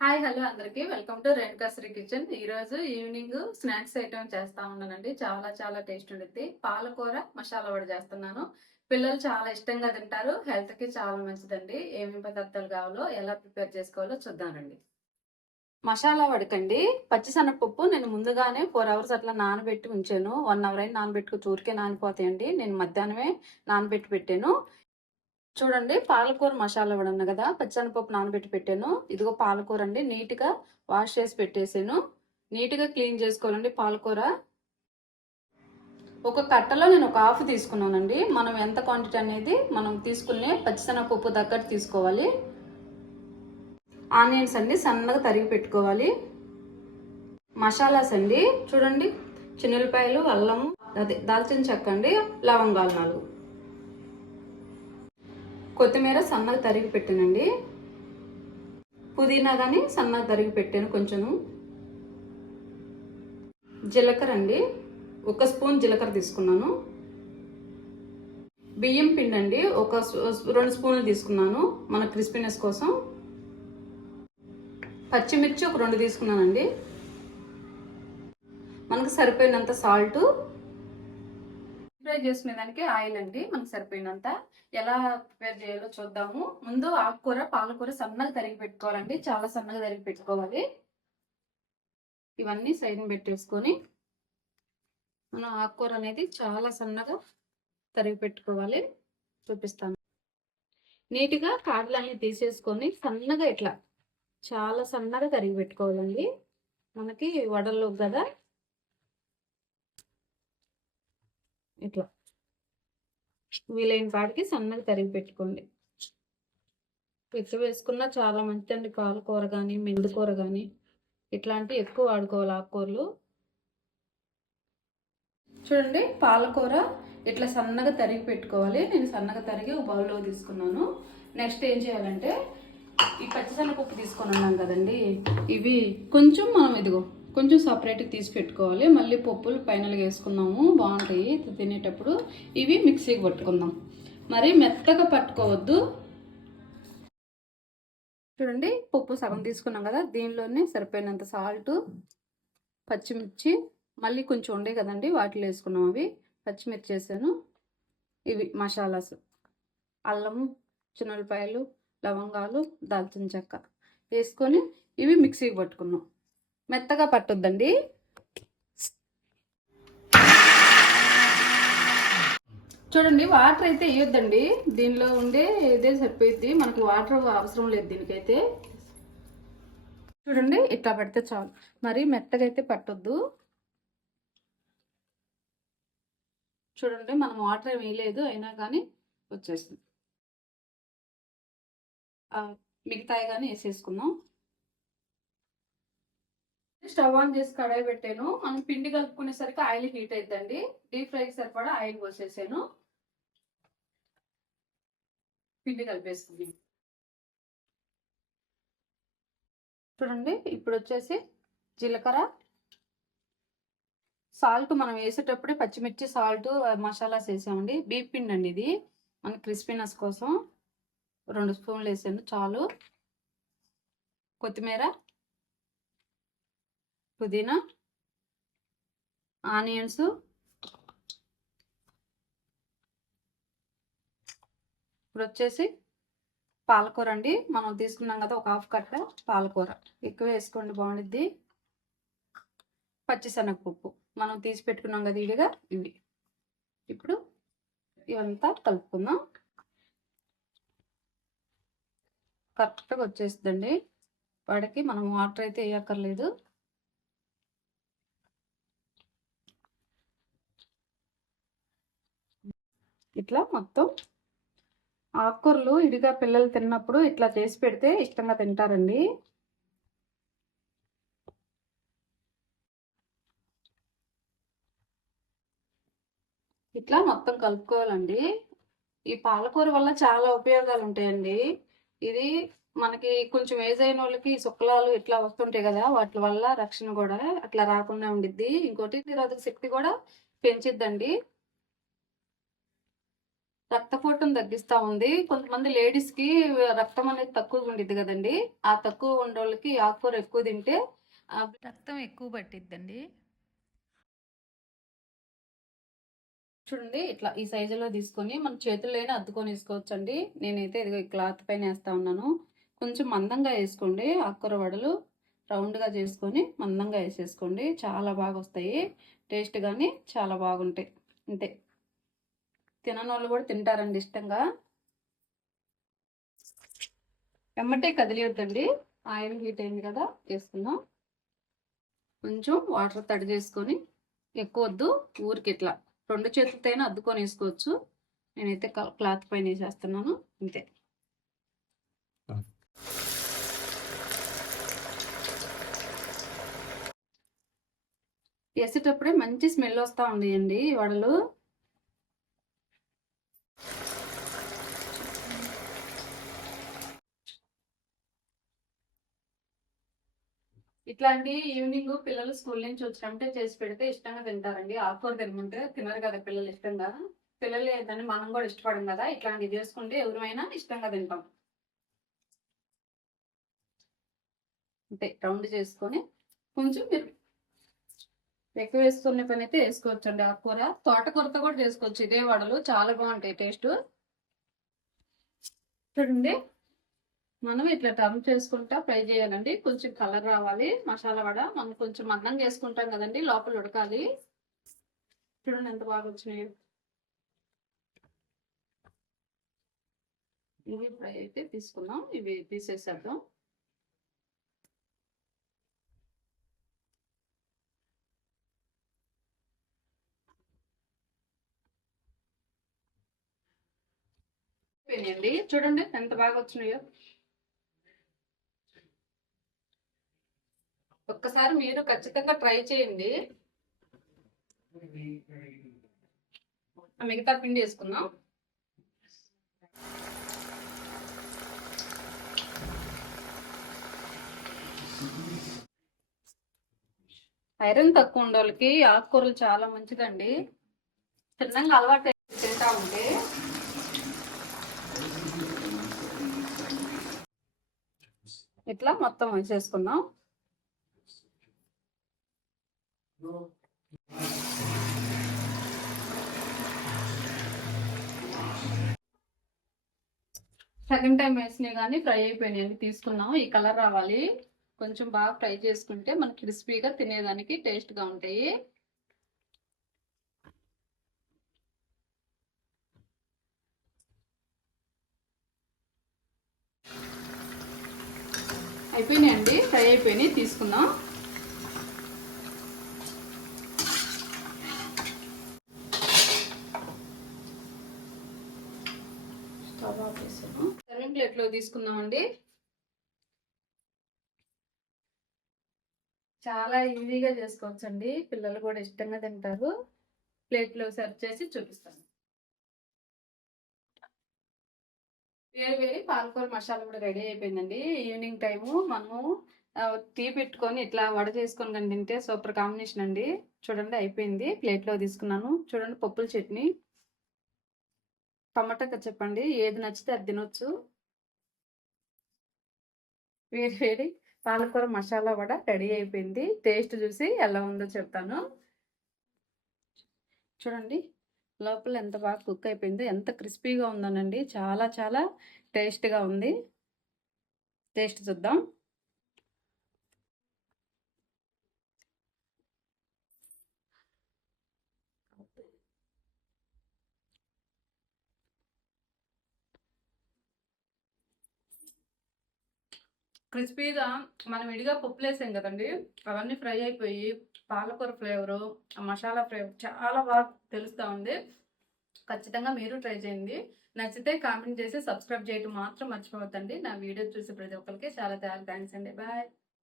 Hi hello అందరికీ. Welcome to Renukasri kitchen. ఈరోజు evening snacks item చేస్తా ఉన్నానండి. చాలా చాలా టేస్ట్ ఉండిద్ది. పాలకూర మసాలా వడ చేస్తున్నాను. పిల్లలు చాలా ఇష్టంగా తింటారు. హెల్త్కి చాలా మంచిదండి. ఏమేమి పదార్థాలు కావాలో ఎలా ప్రిపేర్ చేసుకోవాలో చూద్దామండి మసాలా వడకండి. పచ్చిశనగపప్పు నేను ముందుగానే ఫోర్ అవర్స్ అట్లా నానబెట్టి ఉంచాను. వన్ అవర్ అయినా నానబెట్టుకు చూరికే నానిపోతాయండి. నేను మధ్యాహ్నమే నానబెట్టి పెట్టాను. చూడండి పాలకూర మసాలా కూడా ఉంది కదా పచ్చనిపప్పు నానబెట్టి పెట్టాను. ఇదిగో పాలకూర అండి నీట్గా వాష్ చేసి పెట్టేసాను. నీట్గా క్లీన్ చేసుకోవాలండి పాలకూర. ఒక కట్టలో నేను ఒక హాఫ్ తీసుకున్నానండి. మనం ఎంత క్వాంటిటీ అనేది మనం తీసుకునే పచ్చిశనగపప్పు తగ్గట్టు తీసుకోవాలి. ఆనియన్స్ అండి సన్నగా తరిగి పెట్టుకోవాలి. మసాలాస్ అండి చూడండి. చిన్నులపాయలు అల్లం అదే దాల్చిన చెక్క అండి లవంగాలు నాలుగు. కొత్తిమీర సన్నగా తరిగి పెట్టానండి. పుదీనా కానీ సన్నగా తరిగి పెట్టాను కొంచెము. జీలకర్ర అండి. ఒక స్పూన్ జీలకర్ర తీసుకున్నాను. బియ్యం పిండి అండి. ఒక రెండు స్పూన్లు తీసుకున్నాను మన క్రిస్పీనెస్ కోసం. పచ్చిమిర్చి ఒక రెండు తీసుకున్నానండి. మనకు సరిపోయినంత సాల్ట్ ఫ్రై చేసుకునే దానికి ఆయిల్ అండి. మనకు సరిపోయినంత ఎలా ప్రిపేర్ చేయాలో చూద్దాము. ముందు ఆకుకూర పాలకూర సన్నగా తరిగి పెట్టుకోవాలండి. చాలా సన్నగా తరిగి పెట్టుకోవాలి. ఇవన్నీ సైడ్ పెట్టేసుకొని మనం ఆకుకూర అనేది చాలా సన్నగా తరిగి పెట్టుకోవాలి. చూపిస్తాను. నీట్గా కాడలన్నీ తీసేసుకొని సన్నగా ఇట్లా చాలా సన్నగా తరిగి పెట్టుకోవాలండి. మనకి వడల్లో కదా? ఇట్లా. వీలైన కాడికి సన్నగా తరిగి పెట్టుకోండి. ఎక్కువ వేసుకున్నా చాలా మంచిదండి. పాలకూర కానీ మెందుకూర కానీ ఇట్లాంటివి ఎక్కువ వాడుకోవాలి ఆకుకూరలు. చూడండి పాలకూర ఇట్లా సన్నగా తరిగి పెట్టుకోవాలి. నేను సన్నగా తరిగి ఒక బౌల్లో తీసుకున్నాను. నెక్స్ట్ ఏం చేయాలంటే ఈ పచ్చిశనగపప్పు తీసుకొని ఉన్నాం కదండి. ఇవి కొంచెం మనం ఇదిగో కొంచెం సపరేట్గా తీసి పెట్టుకోవాలి. మళ్ళీ పప్పులు పైనలుగా వేసుకుందాము. బాగుంటాయి. తినేటప్పుడు ఇవి మిక్సీకి పట్టుకుందాం. మరి మెత్తగా పట్టుకోవద్దు. చూడండి పప్పు సగం తీసుకున్నాం కదా. దీనిలోనే సరిపోయినంత సాల్ట్ పచ్చిమిర్చి మళ్ళీ కొంచెం ఉండే కదండి వాటిలో వేసుకున్నాం అవి. పచ్చిమిర్చి వేసాను. ఇవి మసాలాస్. అల్లము చిన్నపాయలు లవంగాలు దాల్చిన చెక్క వేసుకొని ఇవి మిక్సీకి పట్టుకున్నాం. మెత్తగా పట్టొద్దండి. చూడండి వాటర్ అయితే వేయొద్దండి. దీనిలో ఉండే ఇదే సరిపోయింది మనకి వాటర్ అవసరం లేదు దీనికైతే. చూడండి ఇట్లా పెడితే చాలు. మరి మెత్తగా అయితే పట్టొద్దు. చూడండి మనం వాటర్ ఏమి వేయలేదు. అయినా కానీ వచ్చేసింది. మిగతాయి కానీ వేసేసుకుందాం. స్టవ్ ఆన్ చేసి కడాయి పెట్టాను. మనం పిండి కలుపుకునేసరికి ఆయిల్ హీట్ అయిద్దండి. డీప్ ఫ్రైకి సరిపడా ఆయిల్ పోసేసాను. పిండి కలిపేసుకుంది. చూడండి ఇప్పుడు వచ్చేసి జీలకర్ర. సాల్ట్ మనం వేసేటప్పుడే పచ్చిమిర్చి సాల్ట్ మసాలాస్ వేసామండి. బీప్ పిండి అండి ఇది. మన క్రిస్పీనెస్ కోసం రెండు స్పూన్లు వేసాను. చాలు. కొత్తిమీర. పుదీనా ఆనియన్స్ ఇప్పుడు వచ్చేసి పాలకూర అండి. మనం తీసుకున్నాం కదా ఒక హాఫ్ కట్ట పాలకూర. ఎక్కువ వేసుకోండి బాగుండిద్ది. పచ్చిశనగపప్పు. మనం తీసి పెట్టుకున్నాం కదా ఇవిగా ఇవి. ఇప్పుడు ఇవంతా కలుపుకుందాం. కరెక్ట్గా వచ్చేస్తుందండి. వాడికి మనం వాటర్ అయితే వేయక్కర్లేదు ఇట్లా మొత్తం ఆకుకూరలు ఇడిగా పిల్లలు తిన్నప్పుడు ఇట్లా చేసి పెడితే ఇష్టంగా తింటారండి. ఇట్లా మొత్తం కలుపుకోవాలండి. ఈ పాలకూర వల్ల చాలా ఉపయోగాలు ఉంటాయండి. ఇది మనకి కొంచెం ఏజ్ అయిన వాళ్ళకి శుక్లాలు ఇట్లా వస్తుంటాయి కదా వాటి వల్ల రక్షణ కూడా అట్లా రాకుండా ఉండిద్ది. ఇంకోటి నిరోధక శక్తి కూడా పెంచిద్దండి. రక్తపోటం తగ్గిస్తా ఉంది. కొంతమంది లేడీస్కి రక్తం అనేది తక్కువగా ఉండిద్ది కదండి. ఆ తక్కువ ఉండోళ్ళకి ఆకుకూర ఎక్కువ తింటే రక్తం ఎక్కువ పట్టిద్దండి. చూడండి ఇట్లా ఈ సైజులో తీసుకొని మన చేతుల్లోనే అద్దుకొని వేసుకోవచ్చు అండి నేనైతే ఇదిగో ఈ క్లాత్ పైన వేస్తా ఉన్నాను. కొంచెం మందంగా వేసుకోండి. ఆకుకూర వడలు రౌండ్గా చేసుకొని మందంగా వేసేసుకోండి. చాలా బాగా వస్తాయి. టేస్ట్ కానీ చాలా బాగుంటాయి. అంతే. తినని వాళ్ళు కూడా తింటారండి ఇష్టంగా. వెమ్మటే కదిలియొద్దండి. ఆయిల్ హీట్ అయింది కదా వేసుకుందాం. కొంచెం వాటర్ తడి చేసుకొని ఎక్కువ వద్దు ఊరికి ఇట్లా. రెండు చేతులతోనే అద్దుకొని వేసుకోవచ్చు. నేనైతే క్లాత్ పైన వేసేస్తున్నాను. అంతే. వేసేటప్పుడే మంచి స్మెల్ వస్తూ ఉండేయండి వడలు. ఇట్లాంటి ఈవినింగ్ పిల్లలు స్కూల్ నుంచి వచ్చినట్టే చేసి పెడితే ఇష్టంగా తింటారండి. ఆకుకూర తినమంటే తినరు కదా పిల్లలు ఇష్టంగా. పిల్లలు ఏదని మనం కూడా ఇష్టపడం కదా. ఇట్లాంటివి చేసుకుంటే ఎవరైనా ఇష్టంగా తింటాం. అంటే రౌండ్ చేసుకొని కొంచెం మీరు ఎక్కువ వేసుకునే పని అయితే వేసుకోవచ్చు అండి ఆకుకూర. తోటకూరతో కూడా చేసుకోవచ్చు. ఇదే వడలు చాలా బాగుంటాయి టేస్ట్. చూడండి. మనం ఇట్లా టర్న్ చేసుకుంటా ఫ్రై చేయాలండి. కొంచెం కలర్ రావాలి. మసాలా వడ మనం కొంచెం అన్నం చేసుకుంటాం కదండి. లోపల ఉడకాలి. చూడండి ఎంత బాగా వచ్చినాయి. ఇవి ఫ్రై అయితే తీసుకుందాం. ఇవి తీసేసేద్దాం. చూడండి ఎంత బాగా వచ్చినాయో. ఒక్కసారి మీరు ఖచ్చితంగా ట్రై చేయండి. మిగతా పిండి వేసుకుందాం. ఐరన్ తక్కువ ఉండే వాళ్ళకి ఆకుకూరలు చాలా మంచిదండి. తిన్నంగా అలవాటు తింటా ఉంటే ఇట్లా మొత్తం వేసేసుకుందాం. సెకండ్ టైం వేసినాయి కానీ ఫ్రై అయిపోయినాయి తీసుకున్నాం ఈ కలర్ రావాలి. కొంచెం బాగా ఫ్రై చేసుకుంటే మనకి క్రిస్పీగా తినేదానికి టేస్ట్గా ఉంటాయి. అయిపోయినాయండి? ఫ్రై అయిపోయినాయి తీసుకుందాం. స్టవ్ ఆఫ్ చేసాను సర్వింగ్ ప్లేట్లో తీసుకుందామండి. చాలా ఈజీగా చేసుకోవచ్చండి. పిల్లలు కూడా ఇష్టంగా తింటారు. ప్లేట్లో సర్వ్ చేసి చూపిస్తాను. వేరు వేరే పాలకూర మసాలా కూడా రెడీ అయిపోయిందండి. ఈవినింగ్ టైము మనము టీ పెట్టుకొని ఇట్లా వడ చేసుకొని కానీ తింటే సూపర్ కాంబినేషన్ అండి. చూడండి అయిపోయింది. ప్లేట్లో తీసుకున్నాను. చూడండి పప్పుల చట్నీ. టమాటా చెప్పండి ఏది నచ్చితే అది తినొచ్చు. వేడి వేడి పాలకూర మసాలా కూడా రెడీ అయిపోయింది. టేస్ట్ చూసి ఎలా ఉందో చెప్తాను. చూడండి లోపల ఎంత బాగా కుక్ అయిపోయిందో ఎంత క్రిస్పీగా ఉందోనండి. చాలా చాలా టేస్ట్గా ఉంది. టేస్ట్ చూద్దాం. క్రిస్పీగా మనం విడిగా పప్పులు వేసాం కదండి. అవన్నీ ఫ్రై అయిపోయి పాలకూర ఫ్లేవరు మసాలా ఫ్లేవర్ చాలా బాగా తెలుస్తూ ఉంది. ఖచ్చితంగా మీరు ట్రై చేయండి. నచ్చితే కామెంట్ చేసి సబ్స్క్రైబ్ చేయటం మాత్రం మర్చిపోవద్దండి. నా వీడియో చూసి ప్రతి ఒక్కరికి చాలా చాలా థ్యాంక్స్ అండి. బాయ్.